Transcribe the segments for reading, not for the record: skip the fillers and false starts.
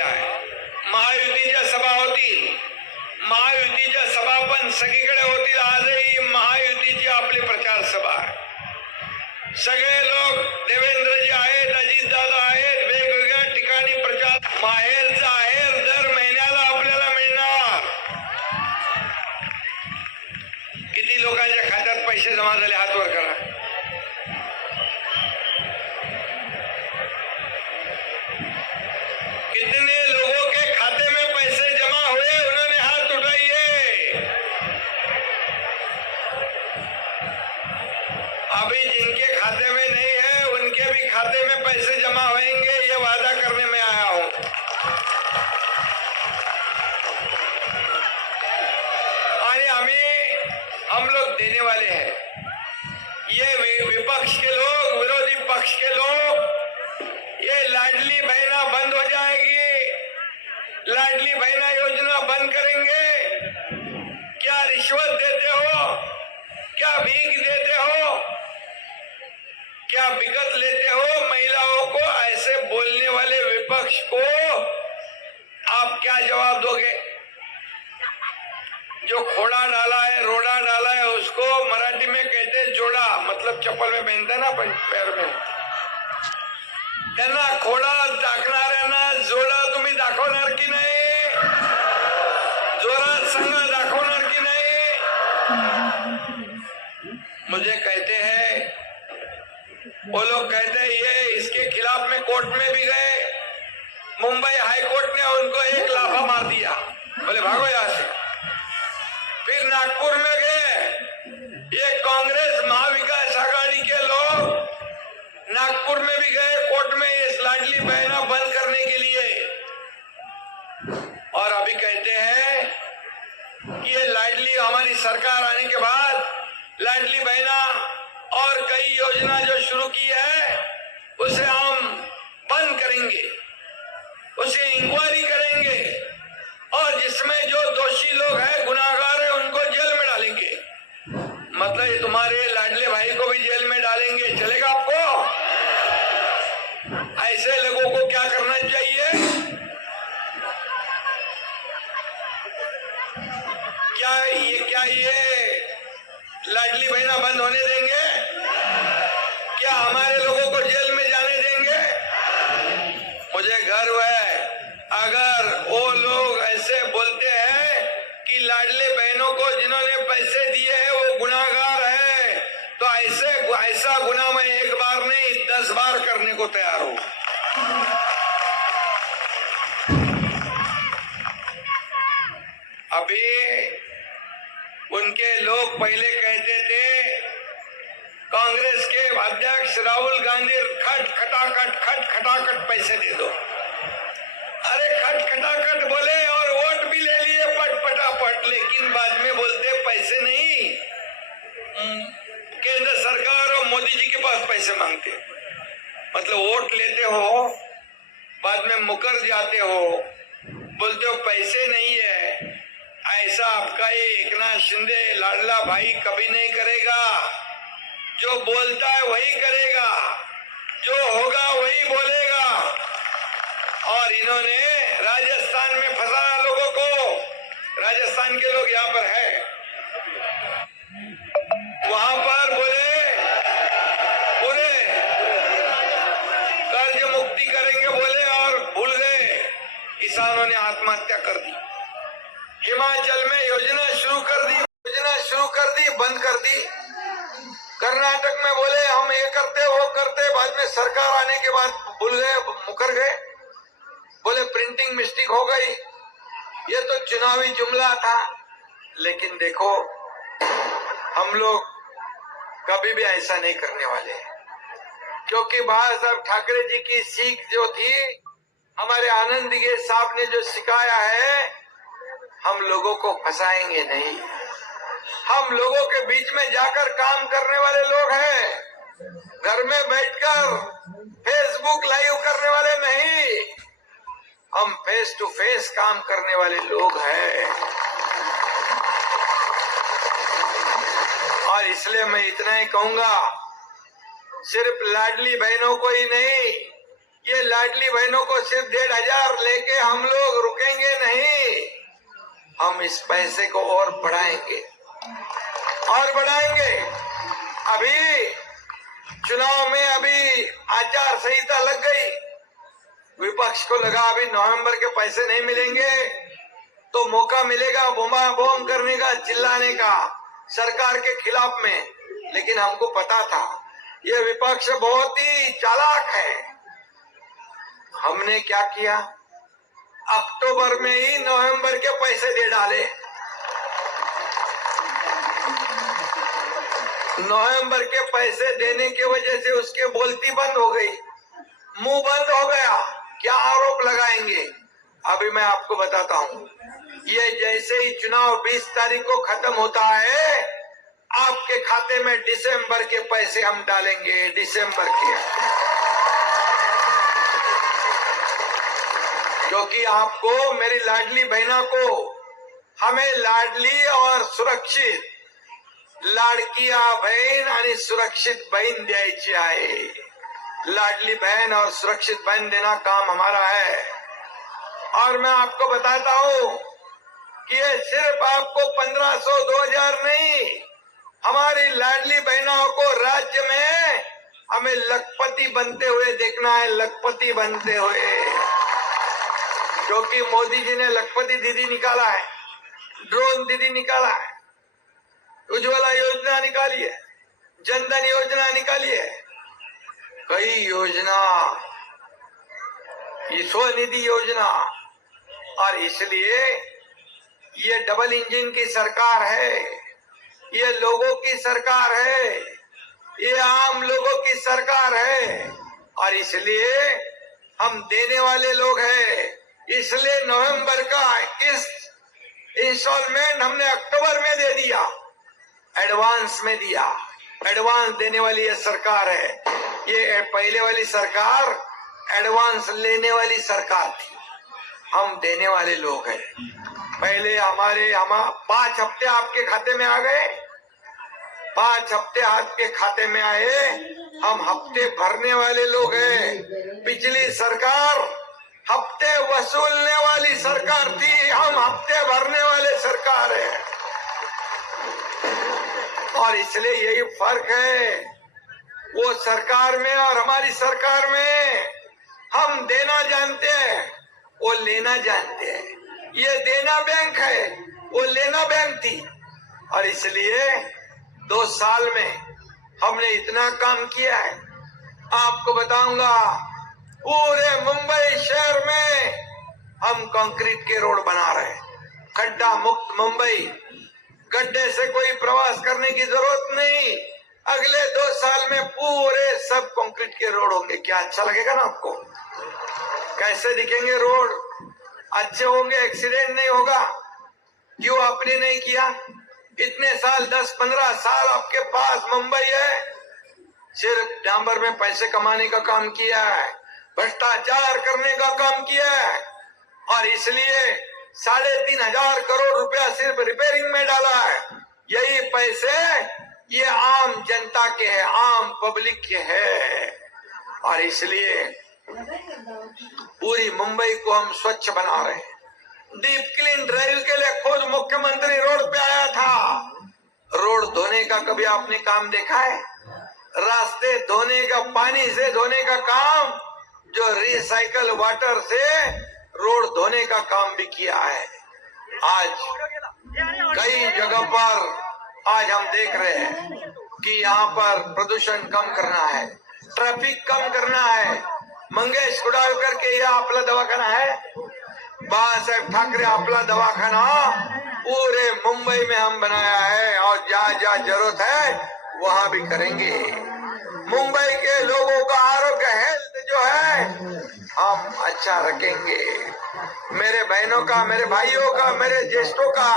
महायुतीच्या सभा होतील, महायुतीच्या सभा पण सगळीकडे होतील. आजही महायुतीची आपली प्रचार सभा आहे. सगळे लोक देवेंद्रजी आहेत, अजितदादा आहेत, वेगवेगळ्या ठिकाणी प्रचार. माहेरचा आहेर दर महिन्याला आपल्याला मिळणार. किती लोकांच्या खात्यात पैसे जमा झाले हात वर करा. कितने लोगों के खाते में पैसे जमा हुए, उन्होंने हाथ उठाइए. अभी जिनके खाते में नहीं है उनके भी खाते में पैसे जमा होंगे, ये वादा करने में आया हूं. आणि हम लोग देने वाले हैं. ये विपक्ष के लोग, विरोधी पक्ष के लोग, ये लाडली बहना बंद हो जाएगी, लाडली बहना योजना बंद करेंगे. क्या रिश्वत देते हो, क्या भीख देते हो, क्या बिकट लेते हो महिलाओं को, ऐसे बोलने वाले विपक्ष को आप क्या जवाब दोगे? जो खोड़ा डाला है, रोड़ा डाला है, उसको मराठी में कहते हैं जोड़ा, मतलब चप्पल में पहनते हैं ना पैर में. त्यांना खोडा टाकणाऱ्यांना जोडा तुम्ही दाखवणार की नाही? जोरात सांगा, दाखवणार की नाही? मुझे कहते हैं, वो लोग कहते हैं ये इसके खिलाफ में कोर्ट में भी गए, मुंबई हाई कोर्ट ने उनको एक लाफा मार दिया, बोले भागो यहाँ से. फिर नागपुर में गए, ये कांग्रेस महाविकास आघाड़ी के लोग नागपुर में भी गए कोर्ट में इस लाडली बहना बंद करने के लिए. और अभी कहते हैं कि ये लाडली, हमारी सरकार आने के बाद लाडली बहना और कई योजना जो शुरू की है उसे हम बंद करेंगे, उसे इंक्वायरी करेंगे, और जिसमें जो दोषी लोग हैं, गुनाहगार हैं, उनको जेल में डालेंगे. मतलब तुम्हारे लाडले भाई को भी जेल में डालेंगे, चलेगा आपको? ऐसे लोगों को क्या करना चाहिए? क्या ये लाडली बहना बंद होने देंगे? क्या हमारे लोगों को जेल में जाने देंगे? मुझे गर्व है, अगर वो लोग ऐसे बोलते हैं कि लाडले बहनों को जिन्होंने पैसे दिए हैं वो गुनाहगार है, तो ऐसा गुनाह मैं एक बार नहीं 10 बार करने को तैयार हूं. अभी उनके लोग पहले कहते थे, कांग्रेस के अध्यक्ष राहुल गांधी खट खटाखट पैसे दे दो. अरे खट खटाखट बोले और वोट भी ले लिए पटापट, लेकिन बाद में बोलते पैसे नहीं. केंद्र सरकार और मोदी जी के पास पैसे मांगते. मतलब वोट लेते हो, बाद में मुकर जाते हो, बोलते हो पैसे नहीं है. ऐसा आपका ये एकनाथ शिंदे लाडला भाई कभी नहीं करेगा. जो बोलता है वही करेगा, जो होगा वही बोलेगा. और इन्होंने राजस्थान में फंसाया लोगों को. राजस्थान के लोग यहाँ पर है, वहां पर बोले पूरे कर्ज मुक्ति करेंगे बोले, और भूल गए, किसानों ने आत्महत्या कर दी. हिमाचल में योजना शुरू कर दी, बंद कर दी. कर्नाटक में बोले हम ये करते वो करते, बाद में सरकार आने के बाद भूल गए, मुकर गए, बोले प्रिंटिंग मिस्टेक हो गई. ये तो चुनावी जुमला था. लेकिन देखो, हम लोग कभी भी ऐसा नहीं करने वाले, क्योंकि बाला साहब ठाकरे जी की सीख जो थी, हमारे आनंद दिगे साहब ने जो सिखाया है, हम लोगों को फंसाएंगे नहीं. हम लोगों के बीच में जाकर काम करने वाले लोग हैं, घर में बैठकर फेसबुक लाइव करने वाले नहीं. हम फेस टू फेस काम करने वाले लोग हैं. और इसलिए मैं इतना ही कहूंगा, सिर्फ लाडली बहनों को ही नहीं, ये लाडली बहनों को सिर्फ 1,500 लेके हम हम इस पैसे को और बढ़ाएंगे और बढ़ाएंगे। अभी चुनाव में अभी आचार संहिता लग गई, विपक्ष को लगा अभी नवंबर के पैसे नहीं मिलेंगे तो मौका मिलेगा बोमा बोम करने का, चिल्लाने का सरकार के खिलाफ में। लेकिन हमको पता था ये विपक्ष बहुत ही चालाक है। हमने क्या किया, अक्टूबर में ही नवंबर के पैसे दे डाले। नवंबर के पैसे देने की वजह से उसके बोलती बंद हो गई, मुंह बंद हो गया। क्या आरोप लगाएंगे? अभी मैं आपको बताता हूं। ये जैसे ही चुनाव 20 तारीख को खत्म होता है, आपके खाते में दिसंबर के पैसे हम डालेंगे, दिसंबर के। क्योंकि आपको, मेरी लाडली बहना को, हमें लाडली और सुरक्षित, लाडकिया बहन आणि सुरक्षित बहन द्यायची आहे। लाडली बहन और सुरक्षित बहन देना काम हमारा है। और मैं आपको बताता हूं कि ये सिर्फ आपको 1500 2000 नहीं, हमारी लाडली बहनों को राज्य में हमें लखपति बनते हुए देखना है, लखपति बनते हुए। क्योंकि मोदी जी ने लखपति दीदी निकाला है, ड्रोन दीदी निकाला है, उज्ज्वला योजना निकाली है, जनधन योजना निकाली है, कई योजना, स्वनिधि योजना। और इसलिए ये डबल इंजन की सरकार है, ये लोगों की सरकार है, ये आम लोगों की सरकार है। और इसलिए हम देने वाले लोग हैं। इसलिए नवंबर का किस्त इंस्टॉलमेंट हमने अक्टूबर में दे दिया, एडवांस में दिया। एडवांस देने वाली ये सरकार है। ये पहले वाली सरकार एडवांस लेने वाली सरकार थी, हम देने वाले लोग हैं। पहले हम 5 हफ्ते आपके खाते में आ गए, 5 हफ्ते आपके खाते में आए, हम हफ्ते भरने वाले लोग हैं। पिछली सरकार हफ्ते वसूलने वाली सरकार थी, हम हफ्ते भरने वाले सरकार है। और इसलिए यही फर्क है वो सरकार में और हमारी सरकार में। हम देना जानते हैं, वो लेना जानते हैं। ये देना बैंक है, वो लेना बैंक थी। और इसलिए 2 साल में हमने इतना काम किया है। आपको बताऊंगा, पूरे मुंबई शहर में हम कंक्रीट के रोड बना रहे हैं, खड्डा मुक्त मुंबई। गड्ढे से कोई प्रवास करने की जरूरत नहीं। अगले 2 साल में पूरे सब कंक्रीट के रोड होंगे। क्या अच्छा लगेगा ना आपको? कैसे दिखेंगे रोड? अच्छे होंगे, एक्सीडेंट नहीं होगा। क्यों आपने नहीं किया? इतने साल, 10-15 साल आपके पास मुंबई है, सिर्फ डांबर में पैसे कमाने का काम किया है, भ्रष्टाचार करने का काम किया है। और इसलिए 3,500 करोड़ रुपया सिर्फ रिपेयरिंग में डाला है। यही पैसे ये आम जनता के हैं, आम पब्लिक के हैं। और इसलिए पूरी मुंबई को हम स्वच्छ बना रहे हैं। डीप क्लीन ड्राइव के लिए खुद मुख्यमंत्री रोड पे आया था। रोड धोने का कभी आपने काम देखा है? रास्ते धोने का, पानी से धोने का काम, जो रिसाइकल वाटर से रोड धोने का काम भी किया है। आज कई जगह पर आज हम देख रहे हैं कि यहाँ पर प्रदूषण कम करना है, ट्रैफिक कम करना है। मंगेश कुडाळकर के यह आपला दवाखाना है, बाळासाहेब ठाकरे आपला दवाखाना पूरे मुंबई में हम बनाया है। और जहाँ जहाँ जरूरत है वहाँ भी करेंगे। मुंबई के लोगों का आरोग्य, हेल्थ जो है हम अच्छा रखेंगे। मेरे बहनों का, मेरे भाइयों का, मेरे ज्येष्ठों का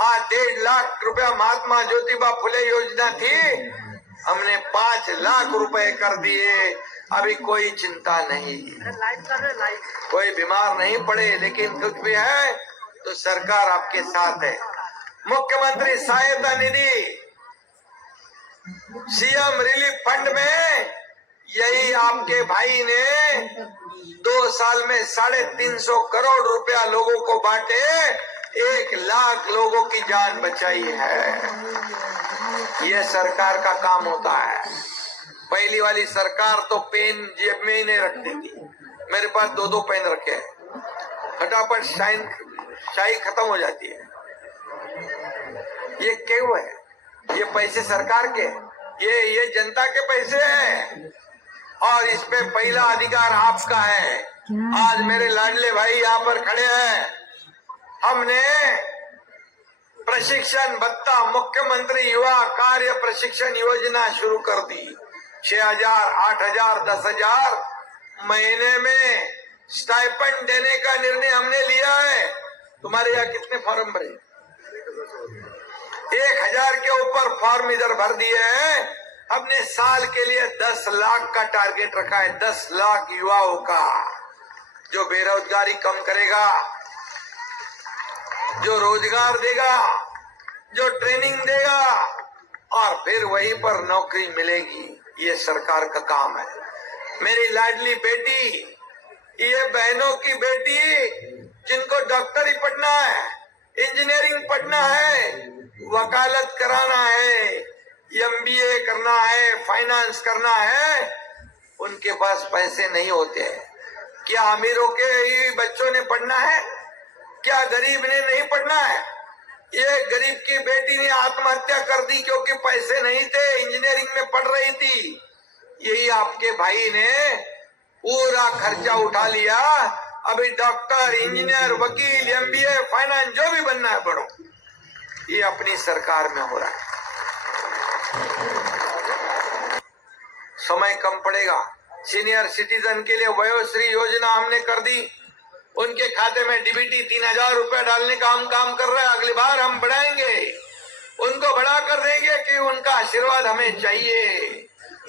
आज 1.5 लाख रुपया महात्मा ज्योतिबा फुले योजना थी, हमने 5 लाख रुपए कर दिए। अभी कोई चिंता नहीं, कोई बीमार नहीं पड़े। लेकिन कुछ भी है तो सरकार आपके साथ है। मुख्यमंत्री सहायता निधि, सीएम रिलीफ फंड में यही आपके भाई ने 2 साल में 350 करोड़ रुपया लोगों को बांटे। 1 लाख लोगों की जान बचाई है। ये सरकार का काम होता है। पहली वाली सरकार तो पेन जेब में ही नहीं रखती थी। मेरे पास 2-2 पेन रखे हैं, फटाफट शाही खत्म हो जाती है। ये क्यों है? ये पैसे सरकार के, ये जनता के पैसे हैं और इस पे पहला अधिकार आपका है। आज मेरे लाडले भाई यहाँ पर खड़े हैं। हमने प्रशिक्षण भत्ता, मुख्यमंत्री युवा कार्य प्रशिक्षण योजना शुरू कर दी। 6,000, 8,000, 10,000 महीने में स्टाइपेंड देने का निर्णय हमने लिया है। तुम्हारे यहाँ कितने फॉर्म भरे? 1,000 के ऊपर फॉर्म इधर भर दिए हैं। हमने साल के लिए 10 लाख का टारगेट रखा है। 10 लाख युवाओं का, जो बेरोजगारी कम करेगा, जो रोजगार देगा, जो ट्रेनिंग देगा और फिर वहीं पर नौकरी मिलेगी। ये सरकार का काम है। मेरी लाडली बेटी, ये बहनों की बेटी जिनको डॉक्टरी पढ़ना है, इंजीनियरिंग पढ़ना है, वकालत कराना है, MBA करना है, फाइनेंस करना है, उनके पास पैसे नहीं होते। क्या अमीरों के ही बच्चों ने पढ़ना है? क्या गरीब ने नहीं पढ़ना है? ये गरीब की बेटी ने आत्महत्या कर दी क्योंकि पैसे नहीं थे, इंजीनियरिंग में पढ़ रही थी। यही आपके भाई ने पूरा खर्चा उठा लिया। अभी डॉक्टर, इंजीनियर, वकील, MBA, फाइनेंस, जो भी बनना है पढ़ो। ये अपनी सरकार में हो रहा है। समय कम पड़ेगा। सीनियर सिटीजन के लिए वयोश्री योजना हमने कर दी। उनके खाते में DBT 3,000 रुपए डालने का हम काम कर रहे हैं। अगली बार हम बढ़ाएंगे, उनको बढ़ा कर देंगे कि उनका आशीर्वाद हमें चाहिए।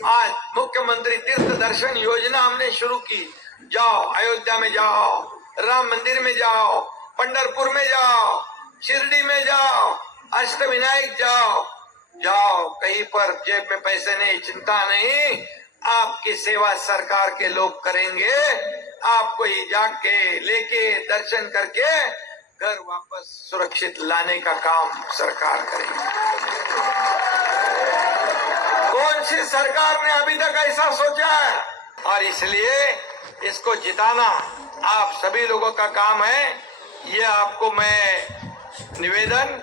आज मुख्यमंत्री तीर्थ दर्शन योजना हमने शुरू की। जाओ, अयोध्या में जाओ, राम मंदिर में जाओ, पंढरपुर में जाओ, शिरडी में जाओ, अष्टविनायक जाओ। कहीं पर जेब में पैसे नहीं, चिंता नहीं, आपकी सेवा सरकार के लोग करेंगे। आपको ही जाके लेके दर्शन करके घर वापस सुरक्षित लाने का काम सरकार करेगी। कौन सी सरकार ने अभी तक ऐसा सोचा है? और इसलिए इसको जिताना आप सभी लोगों का काम है। ये आपको मैं निवेदन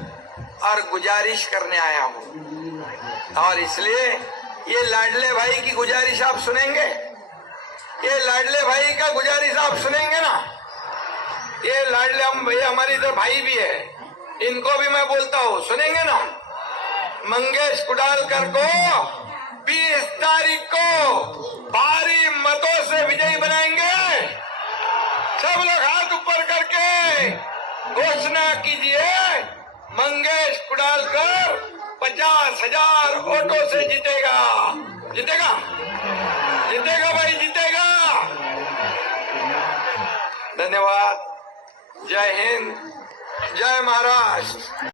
और गुजारिश करने आया हूँ। और इसलिए ये लाडले भाई की गुजारिश आप सुनेंगे? ये लाडले भाई का गुजारिश आप सुनेंगे ना? ये लाडले हम भैया, हमारी इधर भाई भी है, इनको भी मैं बोलता हूँ, सुनेंगे ना? मंगेश कुडालकर को 20 तारीख को भारी मतों से विजयी बनाएंगे। सब लोग हाथ ऊपर करके घोषणा कीजिए, मंगेश कुडालकर 50,000 वोटों से जीतेगा। जीतेगा, जीतेगा भाई, जीतेगा। धन्यवाद। जय हिंद, जय महाराष्ट्र।